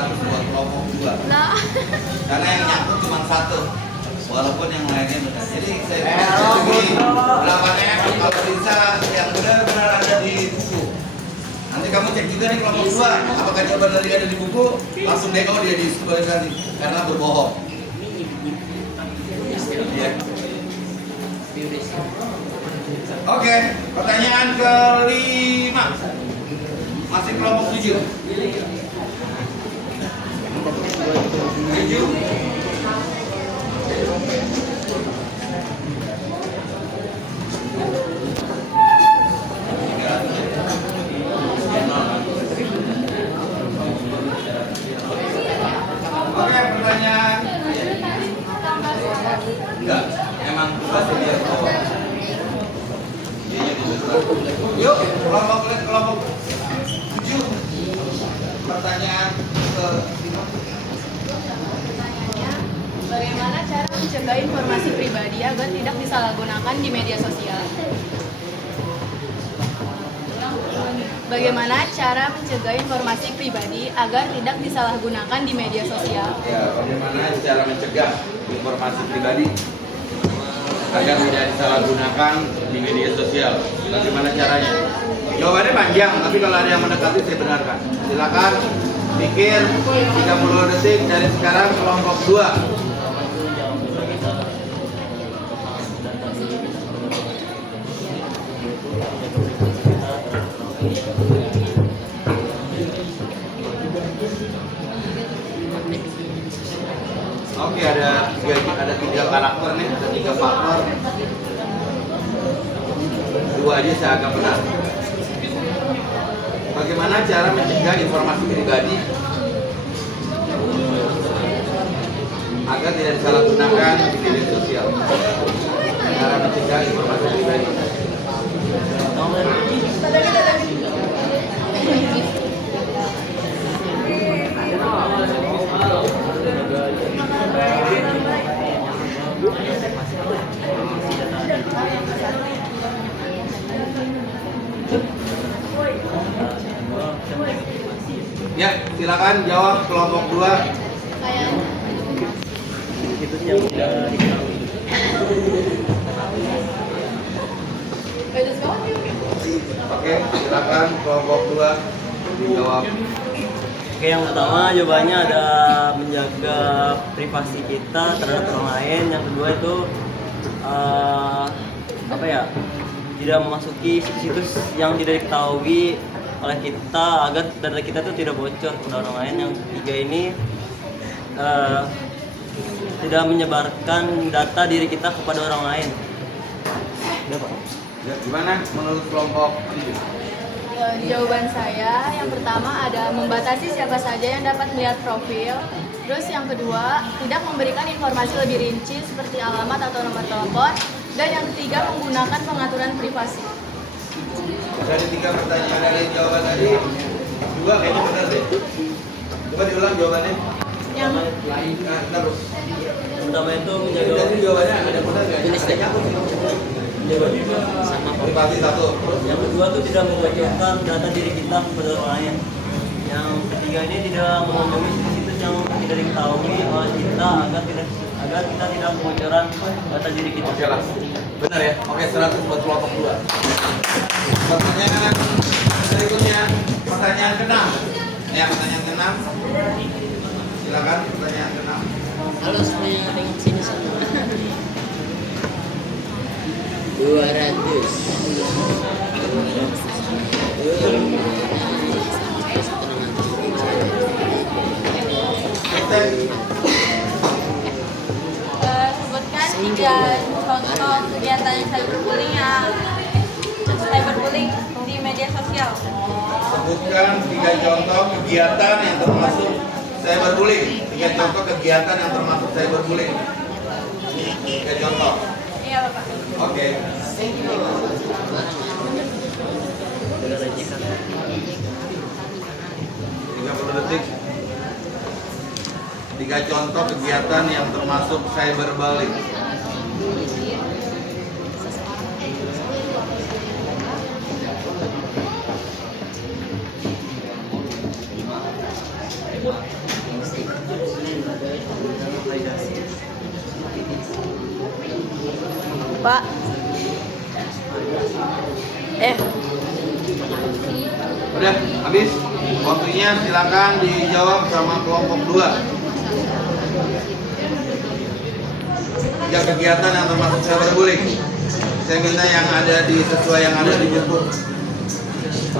100 buat kelompok 2. Nah, Karena yang nyangkut cuma satu. Walaupun yang lainnya benar. Jadi saya pilih 8F kalau bisa yang benar-benar ada di buku. Nanti kamu cek juga nih kelompok 2, apakah dia benar ada di buku, langsung DO dia diskualifikasi karena berbohong. Ya. Oke, pertanyaan kelima. Masih kelompok 7. 7. Oke, pertanyaan. Enggak, emang pasti dia bawah. Yuk, kelompok 7. Pertanyaan ke bagaimana cara mencegah informasi pribadi agar tidak disalahgunakan di media sosial? Bagaimana cara mencegah informasi pribadi agar tidak disalahgunakan di media sosial? Ya, bagaimana cara mencegah informasi pribadi agar tidak disalahgunakan di media sosial? Bagaimana caranya? Jawabannya panjang, tapi kalau ada yang mendekati saya benarkan. Silakan pikir 30 detik dari sekarang kelompok 2. Oke, ada tiga karakter nih, ada 3 faktor. 2 aja saya agak benar. Bagaimana cara mencegah informasi pribadi agar tidak disalahgunakan di media sosial? Cara mencegah informasi pribadi. Ya, silakan jawab kelompok 2. Itu yang udah diketahui. Oke, silakan kelompok 2 dijawab. Oke, yang pertama jawabannya ada menjaga privasi kita terhadap orang lain. Yang kedua itu apa ya? Tidak memasuki situs yang tidak diketahui oleh kita agar data kita itu tidak bocor ke orang lain. Yang ketiga ini tidak menyebarkan data diri kita kepada orang lain. Udah, Pak. Ya, gimana menurut kelompok 7? Jawaban saya yang pertama ada membatasi siapa saja yang dapat melihat profil. Terus yang kedua, tidak memberikan informasi lebih rinci seperti alamat atau nomor telepon. Dan yang ketiga, menggunakan pengaturan privasi. Dari 3 pertanyaan dari jawaban tadi, 2 kayaknya benar deh. Coba diulang jawabannya. Yang Nah, terus. Yang pertama itu menjaga Jadi jawabannya ada benar nggak? Tulis deh. Sama privasi 1. Yang kedua itu tidak membocorkan data diri kita kepada orang lain. Yang ketiga ini tidak mengunjungi situs yang tidak diketahui oleh kita agar kita tidak kebocoran data diri kita. Oke lah. Benar ya? Oke, 100 buat kelompok 2. Pertanyaan berikutnya, pertanyaan ke-6. Ya, pertanyaan ke-6. Silakan pertanyaan ke-6. Halo semuanya, tengok sini semua. 200. sebutkan 3 contoh kegiatan yang cyberbullying di media sosial. Sebutkan 3 contoh kegiatan yang termasuk cyberbullying. 3 contoh kegiatan yang termasuk cyberbullying. 3 contoh. Iya, Bapak. Oke. 30 detik. 3 contoh kegiatan yang termasuk cyberbullying. Pak. Udah, habis. Waktunya silakan dijawab sama kelompok 2. 3 kegiatan yang termasuk cyberbullying. Saya minta yang ada di sesuai yang ada di buku.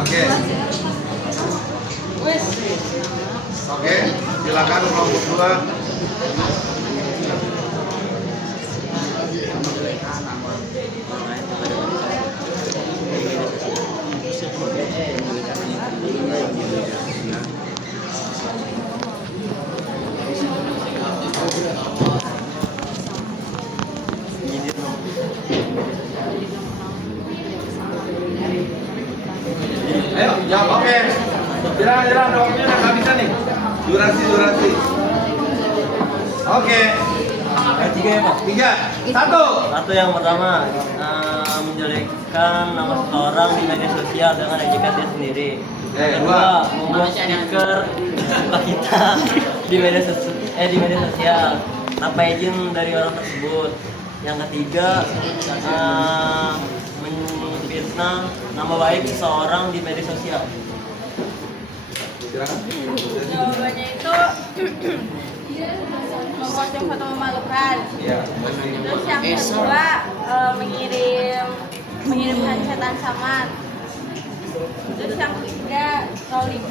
Oke. Oke, silakan kelompok 2. Ayo, jawab. Oke. Jalan, waktunya udah kehabisan nih. Durasi. Oke. 3 ya Pak? 3, 1. Satu yang pertama, menjelekkan nama seseorang di media sosial dengan ejekan dia sendiri. Yang kedua, membuat stiker muka kita di media sosial tanpa izin dari orang tersebut. Yang ketiga, menfitnah nama baik seseorang di media sosial. Jawabannya itu memposting foto memalukan. Iya. Terus yang kedua mengirimkan chat ancaman. Terus yang ketiga trolling.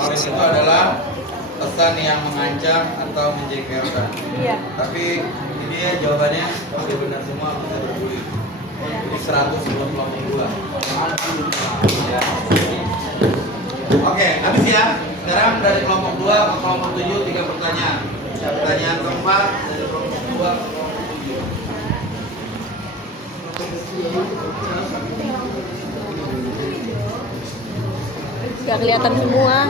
Trolling itu adalah pesan yang mengancam atau menjengkelkan. Iya. Tapi ini ya jawabannya udah benar semua, bisa berbully. Ini 100 sebelum kelompok 2. Ya. Oke, habis ya. Sekarang dari kelompok 2 ke kelompok 7 3 pertanyaan. Pertanyaan keempat dari kelompok 2 ke kelompok 7. Gak kelihatan semua.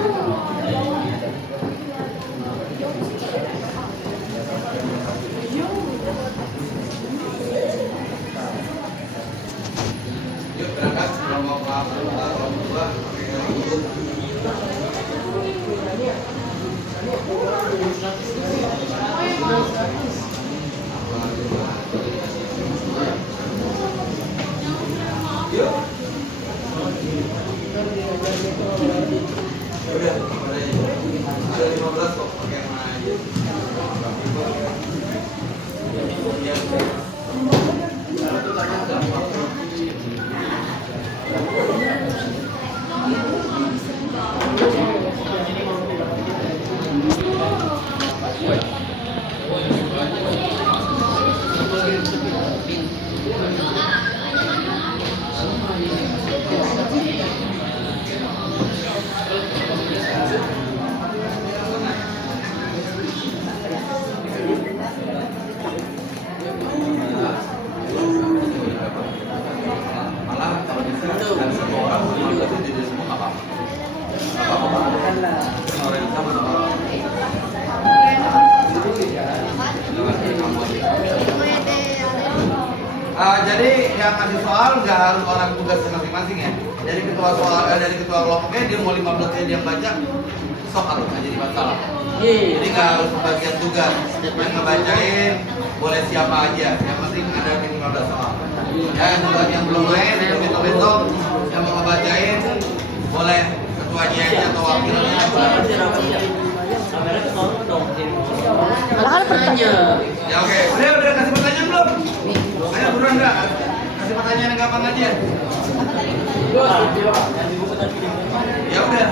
Yuk berangkat kelompok 2. Yuk. Udah, ada 15 kok, pakai yang mana aja. Malah kalau bisa dari satu orang 15 jadi semua nggak apa-apa. Nggak apa-apa, Pak. Orang yang sama nggak apa-apa. Jadi yang ngasih soal nggak harus orang tugasnya masing-masing ya. Dari ketua kelompoknya dia mau 15 menit dia baca, sok harus nggak jadi masalah. Jadi nggak harus pembagian tugas. Yang ngebacain boleh siapa aja. Yang penting ada minimal 15 soal. Ya, buat yang belum main, besok yang mau ngebacain boleh ketuanya aja atau wakilnya. Malah kan pertanyaan. Ya oke, udah kasih pertanyaan belum? Ayo buruan enggak? Kasih pertanyaan yang gampang aja. Ya udah.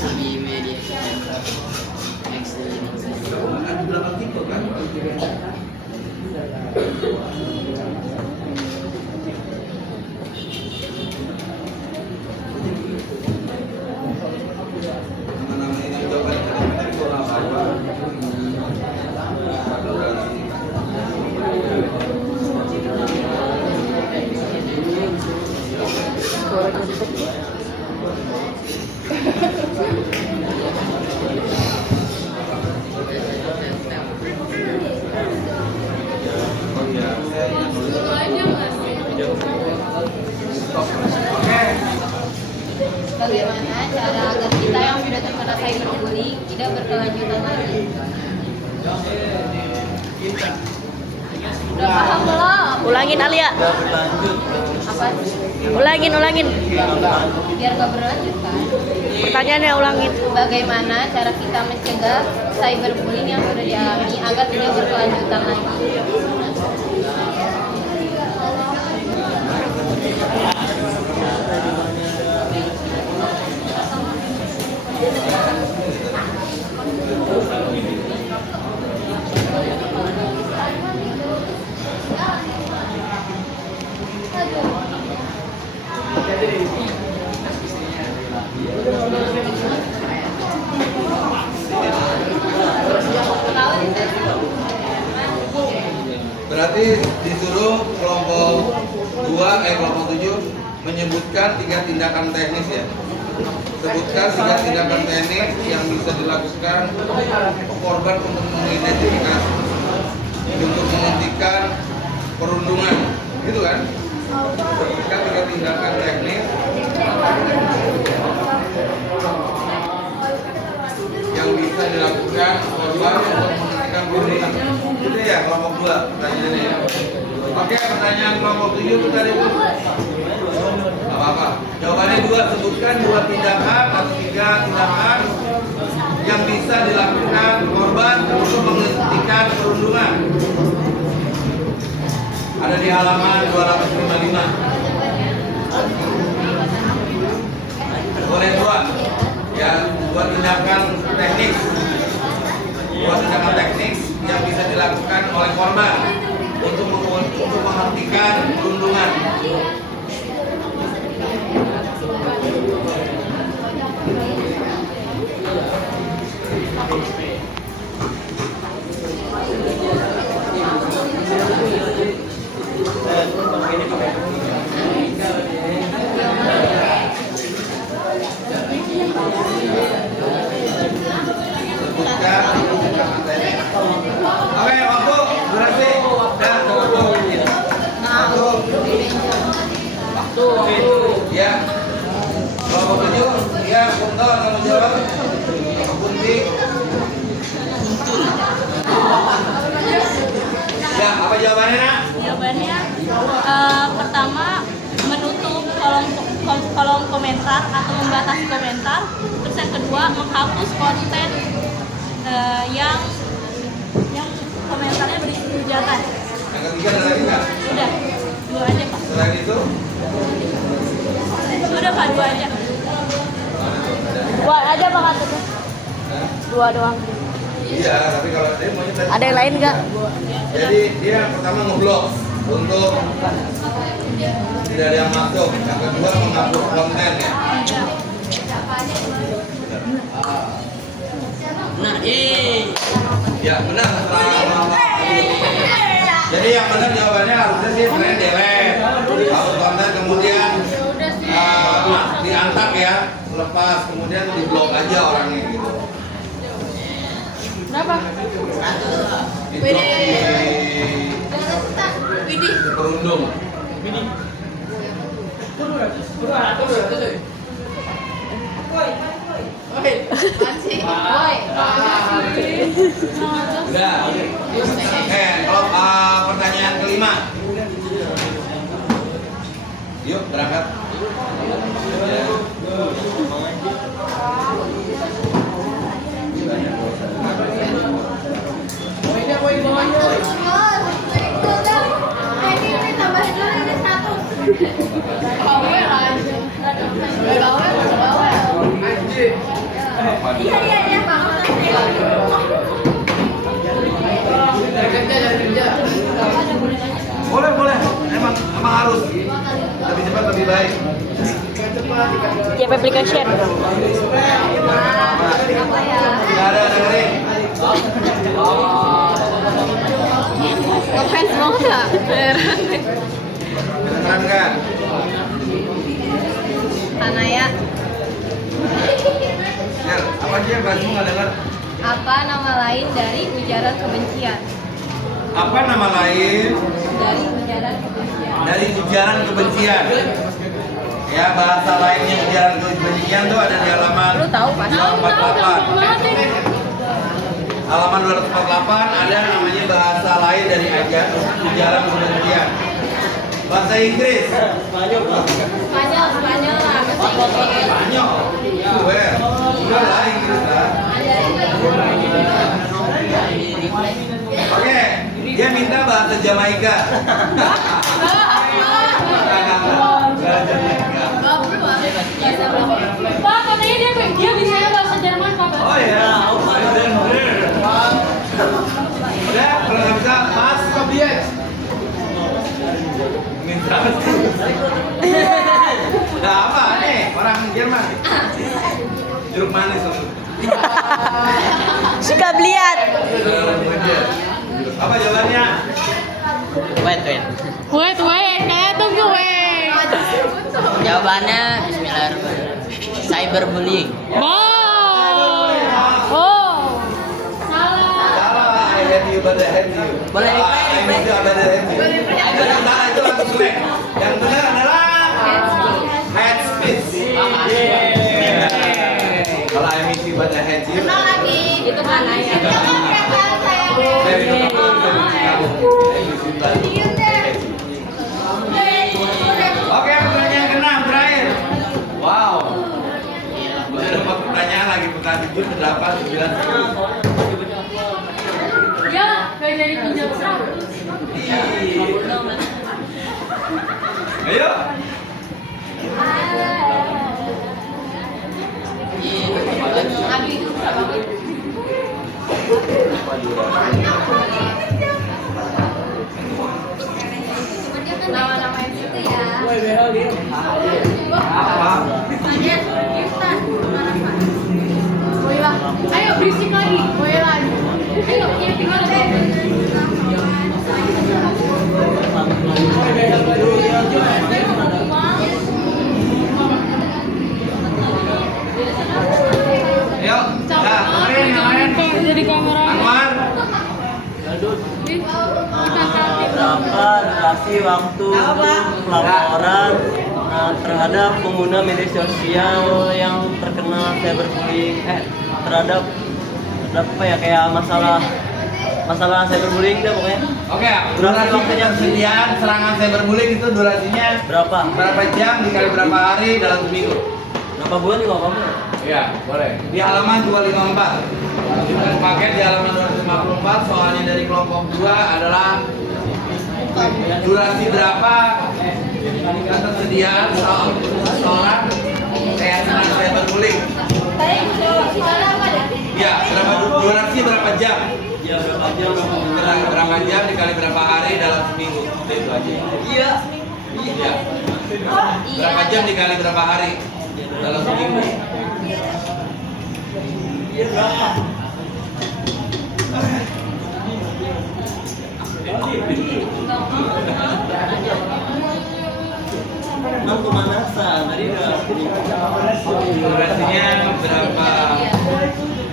Di media Ada 8 tipe kan? Nama-nama ini jawaban tadi bola apa? Bagaimana cara agar kita yang sudah terkena cyberbullying tidak berkelanjutan lagi? Udah paham belum? Ulangin Alia. Sudah berlanjut. Apa? Ulangin. Biar gak berlanjut kan? Pertanyaannya ulangin. Bagaimana cara kita mencegah cyberbullying yang sudah dialami agar tidak berkelanjutan lagi? Berarti disuruh kelompok 7 menyebutkan 3 tindakan teknis ya. Sebutkan 3 tindakan teknis yang bisa dilakukan korban untuk mengidentifikasi, untuk menghentikan perundungan, gitu kan? Sebutkan 3 tindakan teknis yang bisa dilakukan korban untuk menghentikan perundungan. Itu ya kelompok 2 pertanyaannya ya. Oke, pertanyaan kelompok 7 itu tadi itu apa-apa. Jawabannya 2, sebutkan 2 tindakan atau 3 tindakan yang bisa dilakukan korban untuk menghentikan perundungan. Ada di halaman 255. Boleh 2. Ya, 2 tindakan teknis. 2 tindakan teknis yang bisa dilakukan oleh korban untuk menghentikan perundungan. Oke, waktu durasi dan waktu ya. Kelompok 7 ya, Kunto kamu jawab. Kunti. Ya, apa jawabannya, Nak? Jawabannya pertama menutup kolom komentar atau membatasi komentar. Terus yang kedua menghapus konten yang komentarnya berisi hujatan. Yang ketiga ada lagi nggak? Udah, 2 aja Pak. Selain itu? Sudah Pak, 2 aja. 2 aja Pak Katut. 2 doang. Iya, tapi kalau dia maunya tadi. Ada yang lain nggak? Jadi dia yang pertama ngeblok untuk tidak ada yang masuk. Yang kedua menghapus konten ya. Nah, Ya benar. Jadi yang benar jawabannya harusnya sih sebenarnya delete, hapus konten kemudian diantak ya, lepas kemudian diblok aja orangnya gitu. Berapa? Diblok di perundung. Udah. Kalau pertanyaan kelima. Yuk berangkat. Boleh, emang harus lebih cepat lebih baik. JP application. Nggak ada dengerin. Ngefans banget ya? Kedengeran nggak? Anaya, Nel, apa aja yang bahasmu nggak dengar? apa nama lain dari ujaran kebencian? Apa nama lain Dari ujaran kebencian. dari ujaran kebencian? Ya, bahasa lainnya ujaran kebencian tuh ada di halaman Lu tahu pasti. 248. halaman 248 ada namanya bahasa lain dari aja sejarah keberhentian. Bahasa Inggris. Spanyol lah, bahasa Inggris. Spanyol. Where? Udah lah Inggris lah. Oke, dia minta bahasa Jamaika. Pak, katanya dia bisa bahasa Jerman, Pak. Oh ya, udah kalau nggak bisa mas kopiet. Minta. Udah apa nih orang Jerman? Jeruk manis loh. Suka beliat. Apa jawabannya? Wait. Wait, kayak tunggu, wait. Jawabannya Bismillahirrahmanirrahim. Cyberbullying. Oh. Salah, I hate you but I hate you. Boleh I miss you but I hate you. Salah itu langsung selek. Yang benar adalah hate speech. Kalau I miss you but I hate you. Itu mana ya? Oke, pertanyaan ke-6 terakhir. Wow. Udah dapat pertanyaan lagi pertanyaan 7, 8, 9, 10. Ya, kayak jadi pinjam 100. Ayo. Nama-nama yang itu ya. Apa? Ayo berisik lagi. Ayo, iya tinggal. Ayo. Nah, kemarin yang lain. Jadi kamera. Anwar. Berapa durasi waktu pelaporan terhadap pengguna media sosial yang terkena cyberbullying terhadap apa ya kayak masalah cyberbullying deh pokoknya. Oke, durasi ketersediaan serangan cyberbullying itu durasinya berapa jam dikali berapa hari dalam seminggu? Berapa bulan juga kamu? Iya, boleh. Di halaman 254. Kita pakai di halaman 254 soalnya dari kelompok 2 adalah durasi berapa ketersediaan seorang serang cyberbullying. Ya, durasi berapa jam? Ya berapa jam? Berapa jam dikali berapa hari dalam seminggu? Itu aja. Iya. Iya. Berapa jam dikali berapa hari dalam seminggu? Iya berapa? Nang pemanasan tadi udah Durasinya berapa?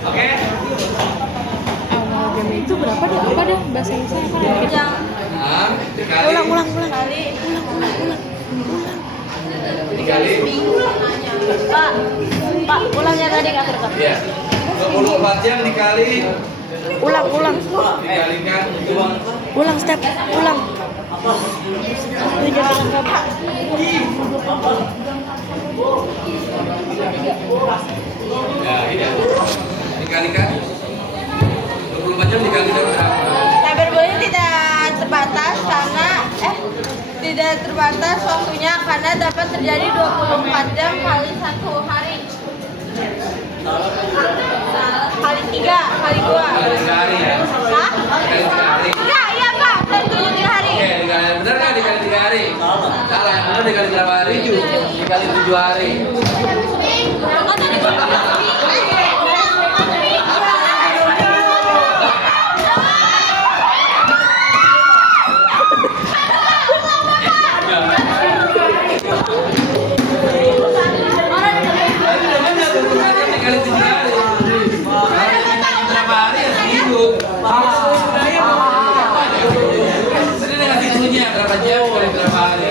Oke. Jam itu berapa dah bahasa Indonesia? Yang Dikali. Ulang. Dikali. Pak, ulangnya tadi nggak terekam. Iya. 24 jam dikali. Ulang. Dikalikan. Ulang step, ulang. Ini jangan terekam. Ya, ini. Dikalikan. 24 jam dikalikan berapa? cyberbullying tidak terbatas tidak terbatas waktunya karena dapat terjadi 24 jam kali 1 hari. Kali 3, kali 2. Dikali 3 hari ya. Hah? Dikali 3 hari. Iya Pak, tentu 3 hari. Oke, dikali benar nggak dikali 3 hari? Salah, yang benar dikali berapa hari? 7. Dikali 7 hari. Dikali 7 hari. Berapa hari ya? Seminggu. Tadi dia ngasih dulunya berapa jam kali berapa hari.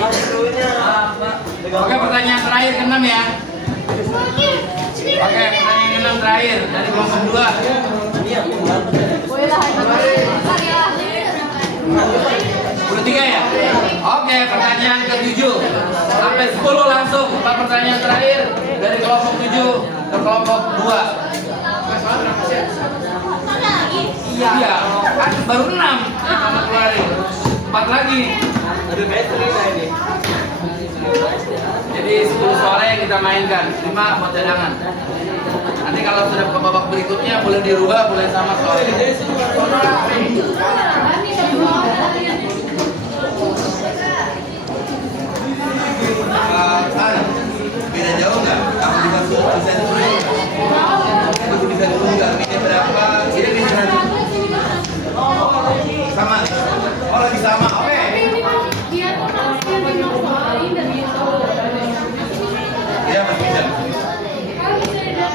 Oke, pertanyaan terakhir ke-6 ya. Oke, pertanyaan ke-6 terakhir dari kelompok 2. Coba pertanyaan terakhir dari kelompok 7 ke kelompok 2. Iya, kan baru 6. Keluarin 4 lagi. Ada cerita ini. Jadi 10 soalnya yang kita mainkan, 5 buat cadangan. Nanti kalau sudah ke babak berikutnya boleh dirubah, boleh sama soalnya. Beda jauh nggak? Kamu bisa dulu. Aku bisa dulu nggak? Ini berapa? Ini bisa nanti. Sama. Oh lagi sama. Oke. Iya masih bisa.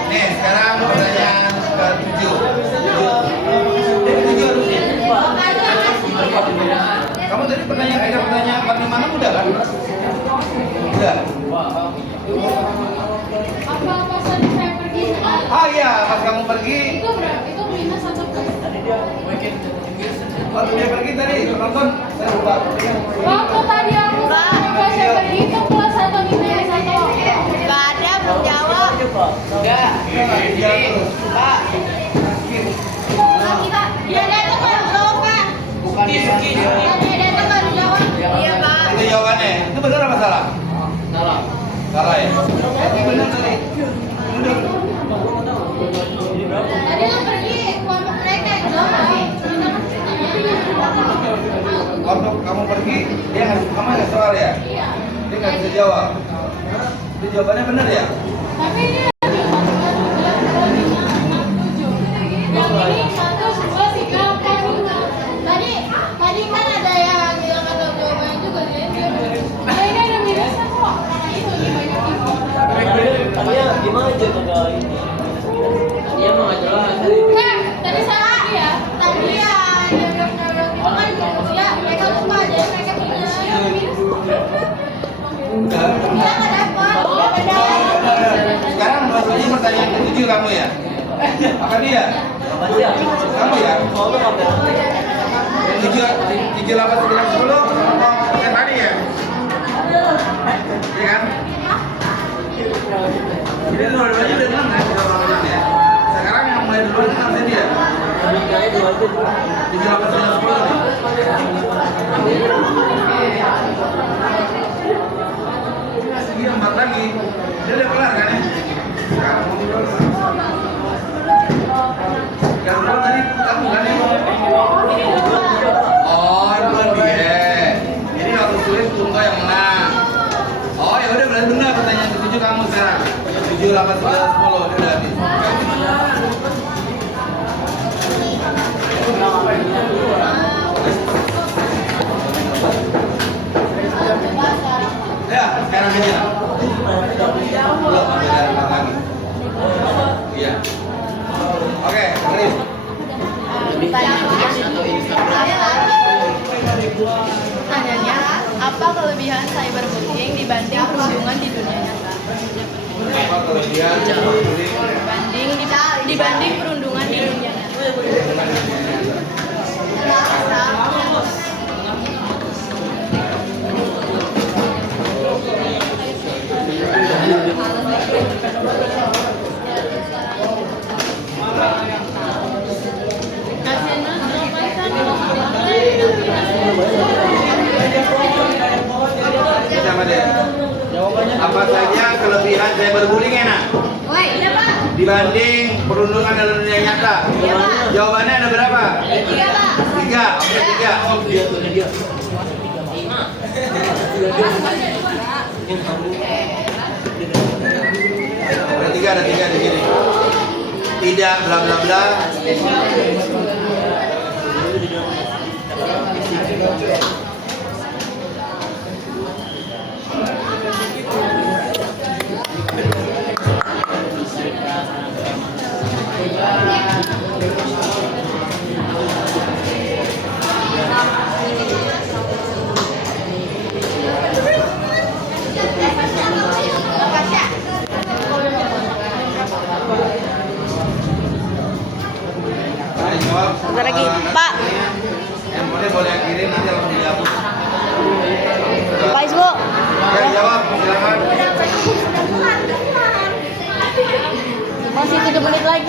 Nih sekarang pertanyaan ke-7. Kamu tadi pertanyaan 4, 5, 6 udah kan? Udah. Apa saja saya pergi? Ah iya, pas kamu pergi. Itu berapa? Itu minus atau plus? Waktu dia pergi tadi nonton, saya lupa. Waktu tadi aku pas saya pergi itu plus atau minus atau? Gak ada, belum jawab. Enggak. Dia Pak. Kita ada itu baru jawab Pak. Bukan Ada itu baru jawab. Iya, Pak. itu jawabannya. Itu benar apa salah? Salah. Salah ya? Benar tadi. Tadi yang pergi kelompok mereka yang jawab. Waktu kamu pergi, dia kamu nggak soal ya? Iya. Dia nggak bisa jawab. Itu jawabannya benar ya? Tapi ini ada yang ini 1, 2, 3, 4. Tadi kan ada yang bilang ada jawabannya juga dia. Nah ini ada minusnya kok. Karena itu dibanyakin. Tanya gimana aja kagak ini. Dia mau ngajarin tadi. Tadi salah ya. Tadi ya dia bilang itu kan ya mereka lupa jadi mereka punya minus. Enggak. Kita nggak dapat. Dia beda. Sekarang bahasanya pertanyaan ke-7 kamu ya? Apa dia? Apa dia? Kamu ya? Soalnya apa? 7, 8, 9, 10 kelompok yang tadi ya? Iya kan? Jadi dulu aja udah 6 kan? Kita orang ya? Sekarang yang mulai duluan kan harusnya dia? Kayaknya 2 aja. 7, 8, 9, 10 nih. Iya 4 lagi. Dia udah kelar kan ya? Yang duluan tadi kamu kan ya? Oh, duluan dia. Jadi waktu tulis tunggu yang menang. Oh ya udah berarti benar pertanyaan ke-7 kamu sekarang. 7, 8, 9, 10 dia udah habis. Ya, sekarang aja. Belum, masih ada 4 lagi. Iya. Oke, Chris. Pertanyaannya, apa kelebihan cyberbullying dibanding perundungan di dunia nyata? Apa kelebihan? Dibanding perundungan di dunia nyata. Sama deh. Apa saja kelebihan cyberbullying enak? Woi, iya Pak. Dibanding perundungan dalam dunia nyata? Iya Pak. Jawabannya ada berapa? 3 Pak. 3. Oke, 3. Oh, dia. Ada 3 di sini. Tidak bla bla bla. Satu lagi, Pak. Yang boleh kirim nanti langsung dihapus. Pak Isbo. Ya jawab, silakan. 7 menit lagi.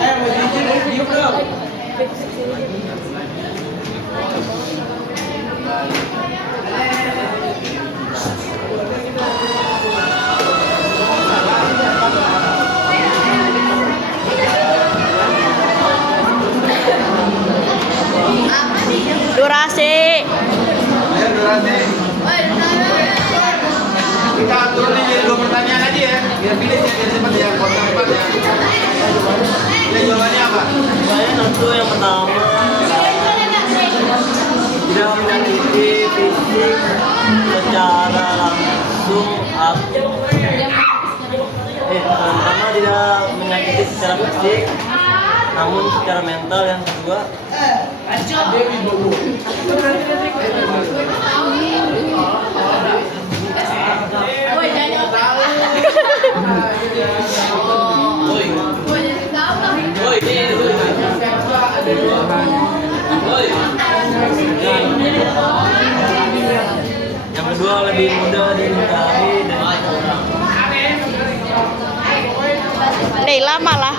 Durasi. Ayo durasi. Kita turunin jadi 2 pertanyaan aja ya. Biar pilih ya, biar cepat ya. Potong cepat ya. Ya jawabannya apa? Saya tentu yang pertama tidak menyakiti fisik secara langsung atau pertama tidak menyakiti secara fisik, namun secara mental. Yang kedua Woi, jangan yang kedua lebih mudah dinikahi dari Deh, lama lah.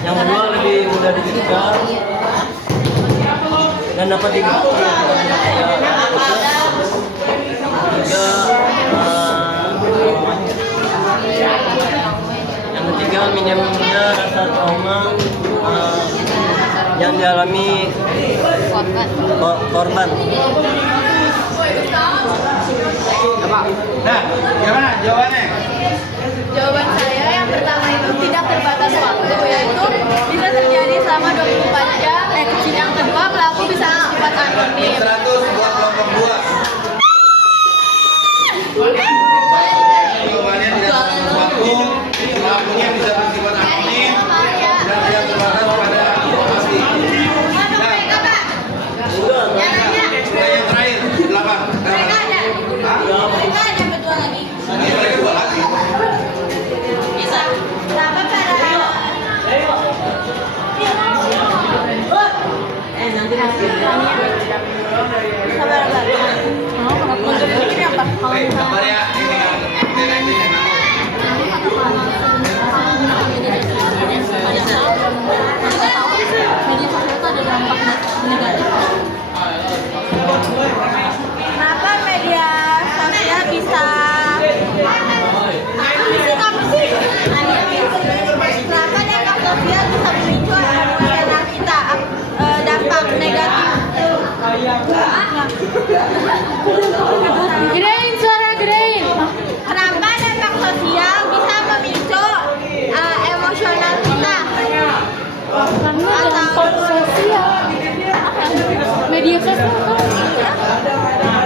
yang kedua lebih mudah dijegal dan dapat digapai. Yang ketiga minimnya rasa trauma yang dialami korban. Nah, gimana jawabannya? Jawaban saya yang pertama itu tidak terbatas waktu, yaitu bisa terjadi selama 24 jam. Yang kedua, pelaku bisa bersifat anonim. 100 buat kelompok 2. Jawabannya tidak terbatas waktu, pelakunya bisa bersifat anonim dan tidak terbatas pada informasi. Nah, yang terakhir 8. Ini mereka 2 lagi. Sabar ya, ini Kenapa media sosial bisa kenapa dampak sosial bisa memicu emosional kita, dampak negatif? Gedein suara, gedein. Kenapa dampak sosial bisa memicu emosional kita? Karena dampak sosial. Media sosial kan?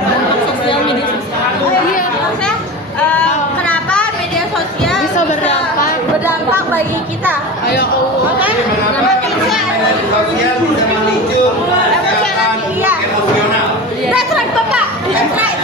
Dampak sosial media sosial. Iya. Maksudnya, kenapa media sosial Bisa berdampak bagi kita? Ayo, Oke? Kenapa bisa? sosial bisa memicu kesehatan Iya. emosional. That's right, Bapak. That's right.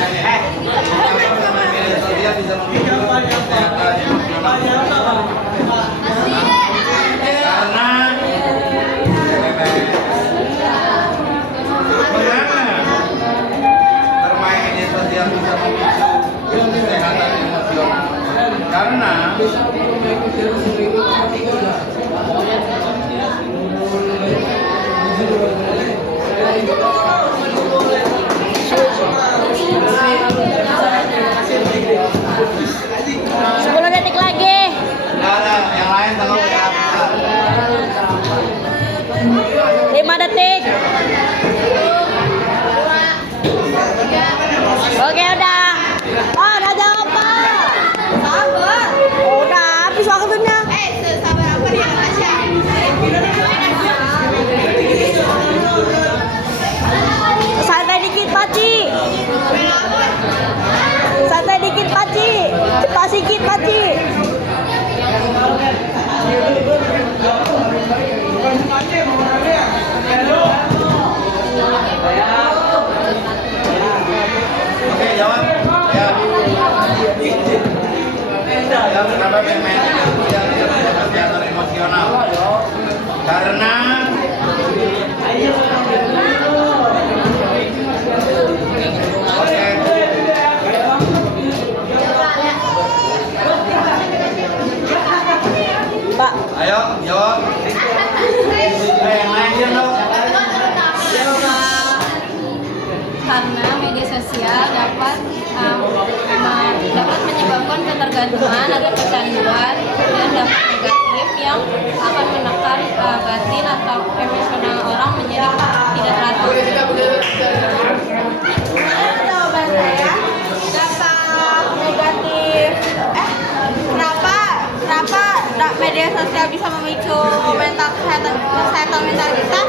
karena media sosial dapat menyebabkan ketergantungan atau kecanduan dan dampak negatif yang akan menekan batin atau emosional orang menjadi tidak teratur. Jawaban saya dampak negatif. Kenapa media sosial bisa memicu kesehatan mental kita?